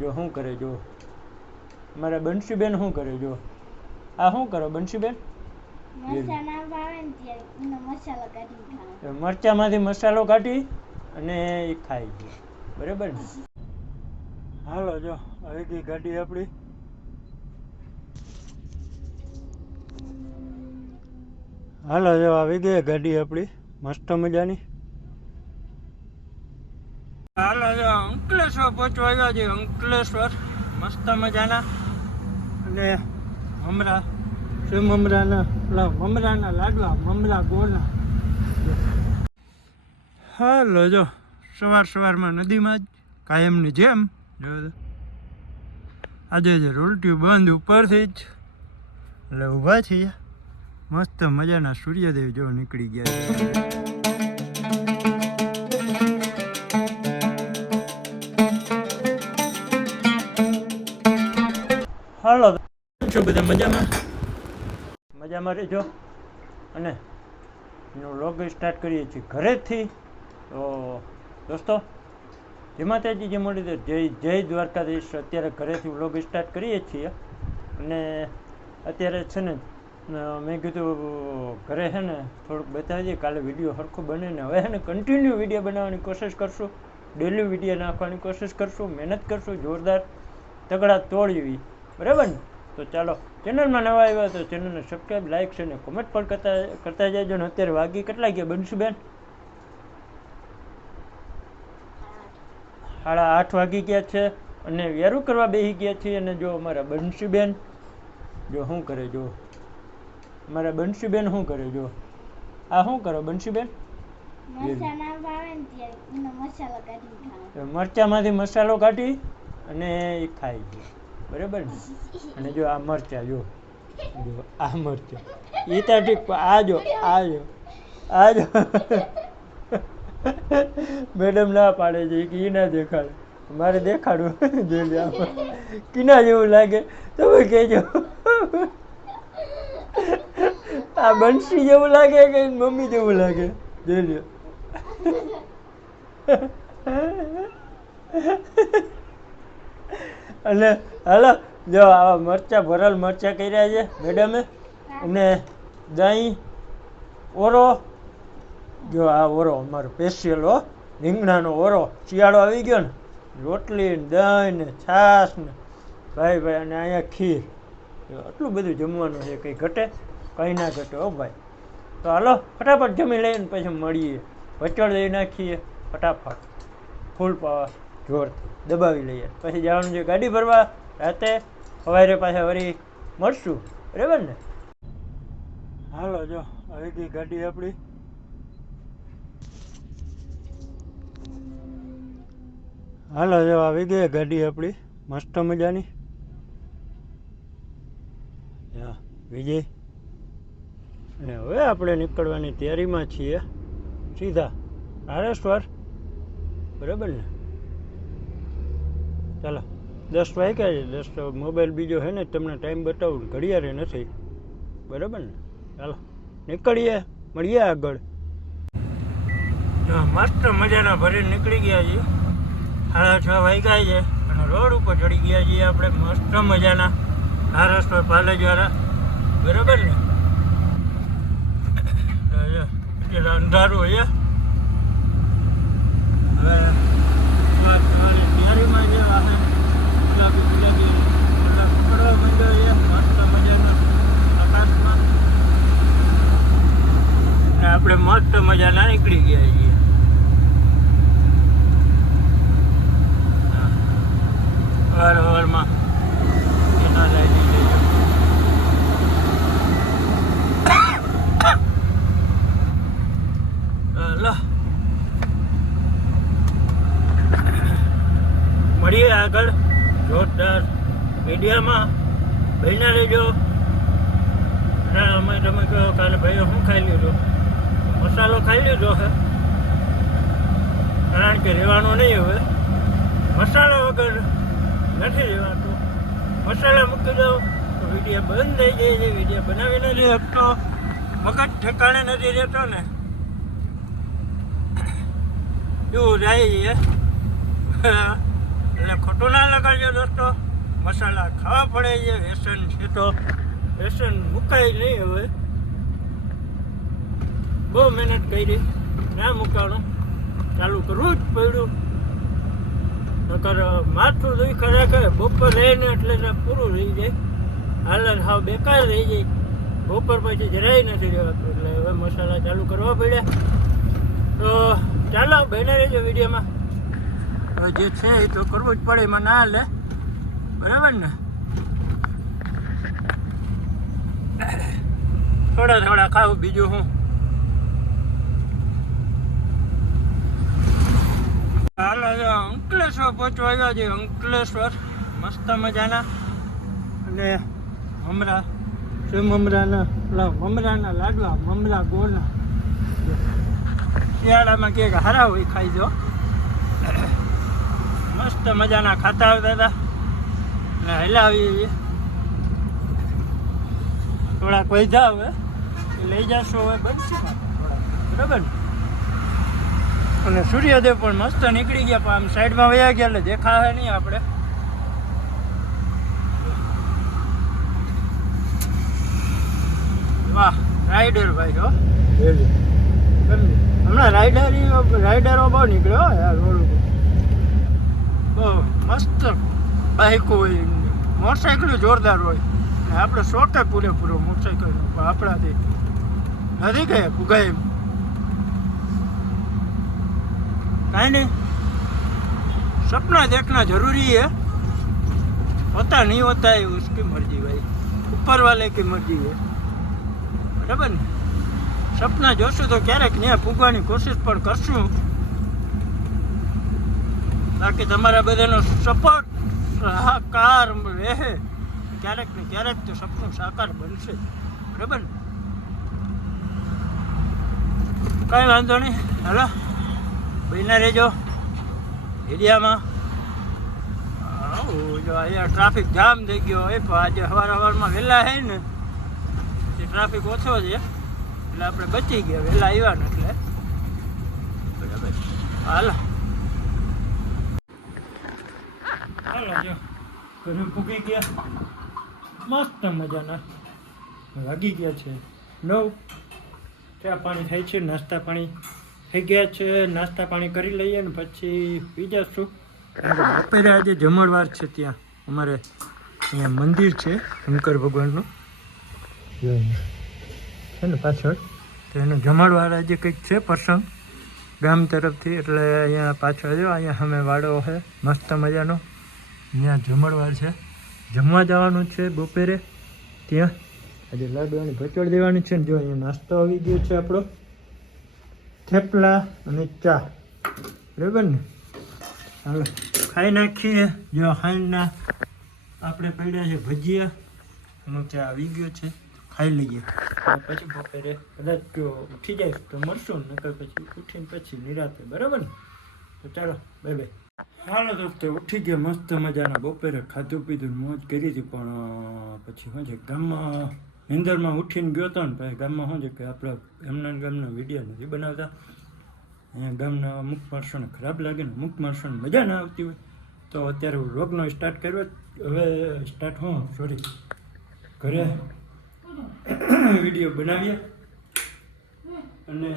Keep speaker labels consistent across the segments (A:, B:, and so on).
A: જો શું કરે જો? મારા બંસીબેન શું કરે જો? આ શું કરો
B: બંશીબેન?
A: મરચામાંથી મસાલો કાઢી અને એ ખાઈ ગયો બરાબર ને? હાલો જો આવી ગઈ ગાડી આપણી. હાલો જો આવી ગઈ ગાડી આપણી. મસ્ત મજાની. હાલો જો, અંકલેશ્વર પહોંચવા ગયા છે અંકલેશ્વર, મસ્ત મજાના. અને મમરા શું મમરાના, પેલા મમરાના લાડવા, મમરા ગોળના. હાલો જો, સવાર સવારમાં નદીમાં જ કાયમની જેમ જો આજે જે રોલટી બંધ ઉપરથી જ એટલે ઊભા છીએ. મસ્ત મજાના સૂર્યદેવ જો નીકળી ગયા હાલો. છો બધા મજામાં? મજામાં રહેજો. અને એનો લોગ સ્ટાર્ટ કરીએ છીએ ઘરેથી. તો દોસ્તો જય માતાજી મળી મુરલીધર જય જય દ્વારકાધીશ. અત્યારે ઘરેથી વ્લોગ સ્ટાર્ટ કરીએ છીએ. અને અત્યારે છે ને મેં કીધું ઘરે છે ને થોડુંક બતાવીએ કાલે વીડિયો સરખો બને ને. હવે છે ને કન્ટિન્યુ વીડિયો બનાવવાની કોશિશ કરશું. ડેલી વીડિયો નાખવાની કોશિશ કરશું મહેનત કરશું જોરદાર. તગડા તોડવી. બરાબર ને? તો ચાલો ચેનલમાં નવા આવ્યા તો ચેનલને સબસ્ક્રાઈબ લાઈક છે ને કોમેન્ટ પણ કરતા કરતા જજો ને અત્યારે વાગી કેટલા ગયા બંશુબેન સાડા આઠ વાગી ગયા છે અને વેરું કરવા બેસી ગયા છીએ અને જો અમારા બંશુબેન જો શું કરે જો? અમારા બંશુબેન શું કરે જો? આ શું કરો બંશુબેન મરચામાંથી મસાલો કાઢી અને એ ખાઈ છે બરાબર ને? અને જો આ મરચા, જો. જો, આ મરચા. એ તો ઠીક આ જો આ જો આ જો. મેડમ ના પાડે છે કે એ ના દેખાડે. મારે દેખાડવું જોઈ લે. કિના જેવું લાગે. તમે કહેજો. આ બંસી જેવું લાગે કે મમ્મી જેવું લાગે? જોઈ લ્યો. અને હાલો, જો આવા મરચા, ભરેલ મરચા કર્યા છે, મેડમે. અને દહીં, ઓરો. જો આ ઓરો અમારો સ્પેશિયલ હો. રીંગણાનો ઓરો. શિયાળો આવી ગયો ને. રોટલી ને દહીં ને છાશ ને ભાઈ ભાઈ, અને અહીંયા ખીર. આટલું બધું જમવાનું છે, કંઈ ઘટે? કંઈ ના ઘટે હો ભાઈ. તો હાલો, ફટાફટ જમી લઈએ ને પછી મળીએ. વચળ દઈ નાખીએ, ફટાફટ. ફૂલ પાવા. જોરથી દબાવી લઈએ. પછી જવાનું છે ગાડી ભરવા. રાતે સવારે પાછા વળી મળશું. બરાબર ને? હાલો, જો, આવી ગઈ ગાડી આપણી. હાલો, જો, આવી ગઈ ગાડી આપણી. મસ્ત મજાની. વિજય. અને હવે આપણે નીકળવાની તૈયારીમાં છીએ સીધા. આરેશ્વર બરાબર ને? ચાલો, દસ વાગ્યા છે, દસ મોબાઈલ બીજો છે ને, તમને ટાઈમ બતાવું, ઘડિયાળે નથી. બરાબર ને? ચાલો, નીકળીએ, મળીએ આગળ. મસ્ત મજાના ભરીને નીકળી ગયા છીએ. સાડા છ વાગ્યા છે, અને રોડ ઉપર ચડી ગયા છીએ આપણે, મસ્ત મજાના. મહારાષ્ટ્ર પાલેજવાળા. બરાબર ને? પેલા અંધારું છે હવે આ તમારી તૈયારીમાં જે વાહન ગુલાબી ગુલાબી બધા માંડ્યો મસ્ત મજાના આપણે મસ્ત મજાના નીકળી ગયા છીએ. વારમાં એના લઈ મળીએ આગળ. જોરદાર મીડિયામાં બહેના લેજો અમે તમે કહો કાલે ભાઈઓ શું ખાઈ લીધું? મસાલો ખાઈ લીધો હે? કારણ કે રહેવાનું નહીં હવે. મસાલા વગર નથી રહેવાતું. મસાલા મૂકી દો, તો વીડિયો બંધ થઈ જાય છે. વીડિયો બનાવી નથી શકતો. મગજ ઠેકાણે નથી રહેતો ને. એવું જાય છે? એટલે ખોટું ના લગાડજો દોસ્તો. મસાલા ખાવા પડે છે વ્યસન છે તો. વ્યસન મુકાય નહીં હવે. બહુ મહેનત કરી. ના મુકાણું. ચાલુ કરવું જ પડ્યું. નકર માથું દુઈ ખરેખર બપોર રહીને એટલે પૂરું રહી જાય. હાલત હાવ બેકાર રહી જાય. બપોર પછી જરાય નથી રહેવાતું. એટલે હવે મસાલા ચાલુ કરવા પડ્યા. તો ચાલો બને રહેજો વિડીયોમાં. જે છે એ તો કરવું જ પડે, એમાં ના હાલે. બરાબર ને? થોડા થોડા ખાવ બીજું હું? હાલો, જો, અંકલેશ્વર પહોંચવા આવ્યા છે અંકલેશ્વર, મસ્ત મજાના. અને મમરા શું મમરાના મમરાના લાડવા, મમરા ગોળના શિયાળામાં કે હારા હોય ખાઈ જો મસ્ત મજાના ખાતા આવતા હતા. અને હલાવી એવી થોડાક વધ્યા હવે. લઈ જશો હવે બનશે બરાબર? ને અને સૂર્યદેવ પણ મસ્ત નીકળી ગયા પણ આમ સાઈડમાં વયા ગયા એટલે દેખાશે નહીં આપણે. વાહ રાઈડર ભાઈ હો. હમણાં રાઈડર રાઈડરો બહુ નીકળ્યો યાર રોડ ઉપર. બહુ મસ્ત બાઇકો હોય મોટરસાઇકલો જોરદાર હોય. આપણે શોખ પૂરેપૂરો મોટરસાઇકલ આપણાથી નથી ગયા ભૂગાય એમ. કાંઈ નહીં. સપના દેખના જરૂરી હે હોતા નહીં હોતા એ ઉસકી મરજી ભાઈ ઉપર વાલે કે મરજી હે બરાબર ને? સપના જોશું તો ક્યારેક ત્યાં પૂગવાની કોશિશ પણ કરશું. બાકી તમારા બધાનો સપોર્ટ સહકાર રહે ક્યારેક ને ક્યારેક તો સપનું સાકાર બનશે. બરાબર કઈ વાંધો નહીં. હાલો, બહીને રહેજો. એરિયામાં. જો અહીંયા ટ્રાફિક જામ થઈ ગયો હોય, પણ આજે સવાર સવારમાં વહેલા હે ને તે ટ્રાફિક ઓછો છે. એટલે આપણે બચી ગયા, વહેલા આવ્યા ને એટલે. બરાબર. હાલો. હાલો જો. ઘરે પૂગી ગયા. મસ્ત મજાના. વાગી ગયા છે. નવ ચા પાણી થાય છે, નાસ્તા પાણી થઈ ગયા છે. નાસ્તા પાણી કરી લઈએ ને પછી પી જશું બપોરે આજે જમણવાર છે ત્યાં. અમારે અહીંયા મંદિર છે, શંકર ભગવાનનું. છે ને પાછળ? તો એનો જમણવાર આજે કંઈક છે, પ્રસંગ ગામ તરફથી. એટલે અહીંયા પાછળ જો, અહીંયા અમે વાડો છે. મસ્ત મજાનો. અહીંયા જમણવાર છે. જમવા જવાનું છે બપોરે. ત્યાં. આજે લાડવાની ભચોડ દેવાની છે ને જો અહીંયા નાસ્તો આવી ગયો છે આપણો. થેપલા અને ચા. બરાબર ને? હાલો, ખાઈ નાખીએ. જો ખાઈના આપણે પડ્યા છે ભજીયા. એનો ચા આવી ગયો છે. ખાઈ લઈએ. પછી બપોરે કદાચ જો ઉઠી જાય તો મળશું, નકર પછી ઉઠીને પછી નિરાતે. બરાબર ને? તો ચાલો બાય બાય હાલો દોસ્તો ઉઠી ગયા, મસ્ત મજાના બપોરે ખાધું પીધું મોજ કરી હતી, પણ પછી શું છે ગામમાં, નિંદરમાં ઉઠીને ગયો હતો ને પછી ગામમાં શું છે કે આપણે ગામનો ગામના વીડિયો નથી બનાવતા. અહીંયા ગામના અમુક માણસોને ખરાબ લાગે ને, અમુક માણસોને મજા ના આવતી હોય. તો અત્યારે હું રોગનો સ્ટાર્ટ કર્યો હવે સ્ટાર્ટ હું, સોરી, ઘરે વીડિયો બનાવીએ. અને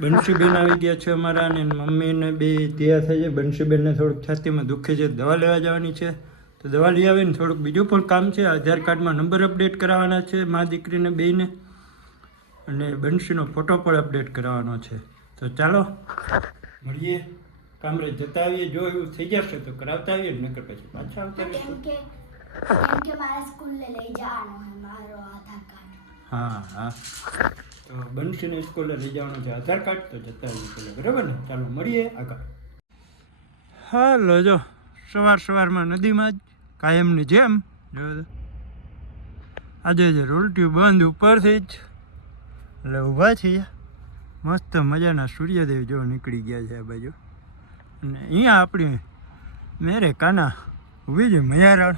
A: બંસીબેન આવી ગયા છે અમારા અને મમ્મીને બે તૈયાર થઈ છે. બંશીબેનને થોડુંક છાતીમાં દુખે છે. દવા લેવા જવાની છે. તો દવા લઈ આવીને થોડુંક બીજું પણ કામ છે. આધાર કાર્ડમાં નંબર અપડેટ કરાવવાના છે મા દીકરીને બેને અને બંશીનો ફોટો પણ અપડેટ કરાવવાનો છે. તો ચાલો મળીએ. કામરે જતા આવીએ. જો એવું થઈ જશે તો કરાવતા આવીએ નકર પછી પાછા આવતા રહીશું. હા હા. બંસીને સ્કૂલે લઈ જવાનું છે આધાર કાર્ડ, તો જતા સ્કૂલે બરાબર ને? ચાલો, મળીએ આગળ. હાલો, જો, સવાર સવારમાં નદીમાં જ કાયમની જેમ, જો આજે જે રોલટ્યુ બંધ ઉપરથી જ, એટલે ઊભા છીએ. મસ્ત મજાના સૂર્યદેવ જો નીકળી ગયા છે આ બાજુ. અને અહીંયા આપણી મેરે કાના ઊભી છે મયારાણ.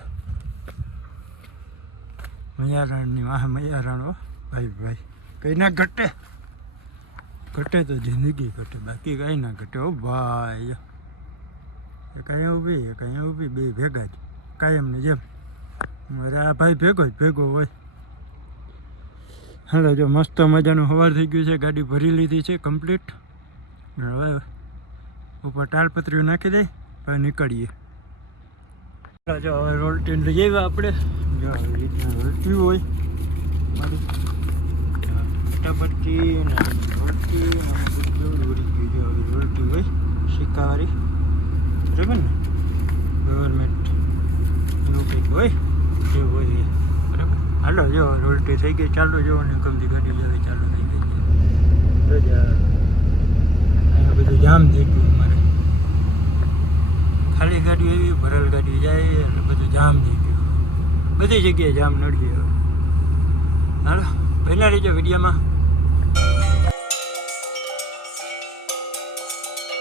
A: મયારાણની વાહ, મયારાણ ભાઈ ભાઈ. કંઈ ના ઘટે. ઘટે તો જિંદગી ઘટે, બાકી કાંઈ ના ઘટે. ઓ ભાઈ, એ કાંઈ ઊભી એ કાંઈ ઊભી બે ભેગા જ. કાયમની જેમ. મારે આ ભાઈ ભેગો જ ભેગો હોય. હાલો, જો મસ્ત મજાનું સવાર થઈ ગયું છે, ગાડી ભરી લીધી છે કમ્પ્લીટ હવે ઉપર ટાળપત્રીઓ નાખી દઈ પછી નીકળીએ. ચાલો જો હવે રોલટી લઈ આવ્યા આપણે. રોલટી હોય. મારી પટ્ટી રોટી બધું ઉડી ગયું જો હવે રોલટી હોય સિક્કાવાળી બરાબર ને? ગવર્મેન્ટ એવું કંઈક હોય જે હોય. બરાબર? હાલો, જો રોલટી થઈ ગઈ. ચાલો, જો, અને ગમતી ગાડી જવી ચાલુ થઈ ગઈ છે. જો અહીંયા બધું જામ થઈ ગયું અમારે. ખાલી ગાડી આવી ભરેલ ગાડી જાય, એટલે બધું જામ થઈ ગયું. બધી જગ્યાએ જામ નડી. હવે હાલો, પહેલાં રહેજો વિડીયોમાં.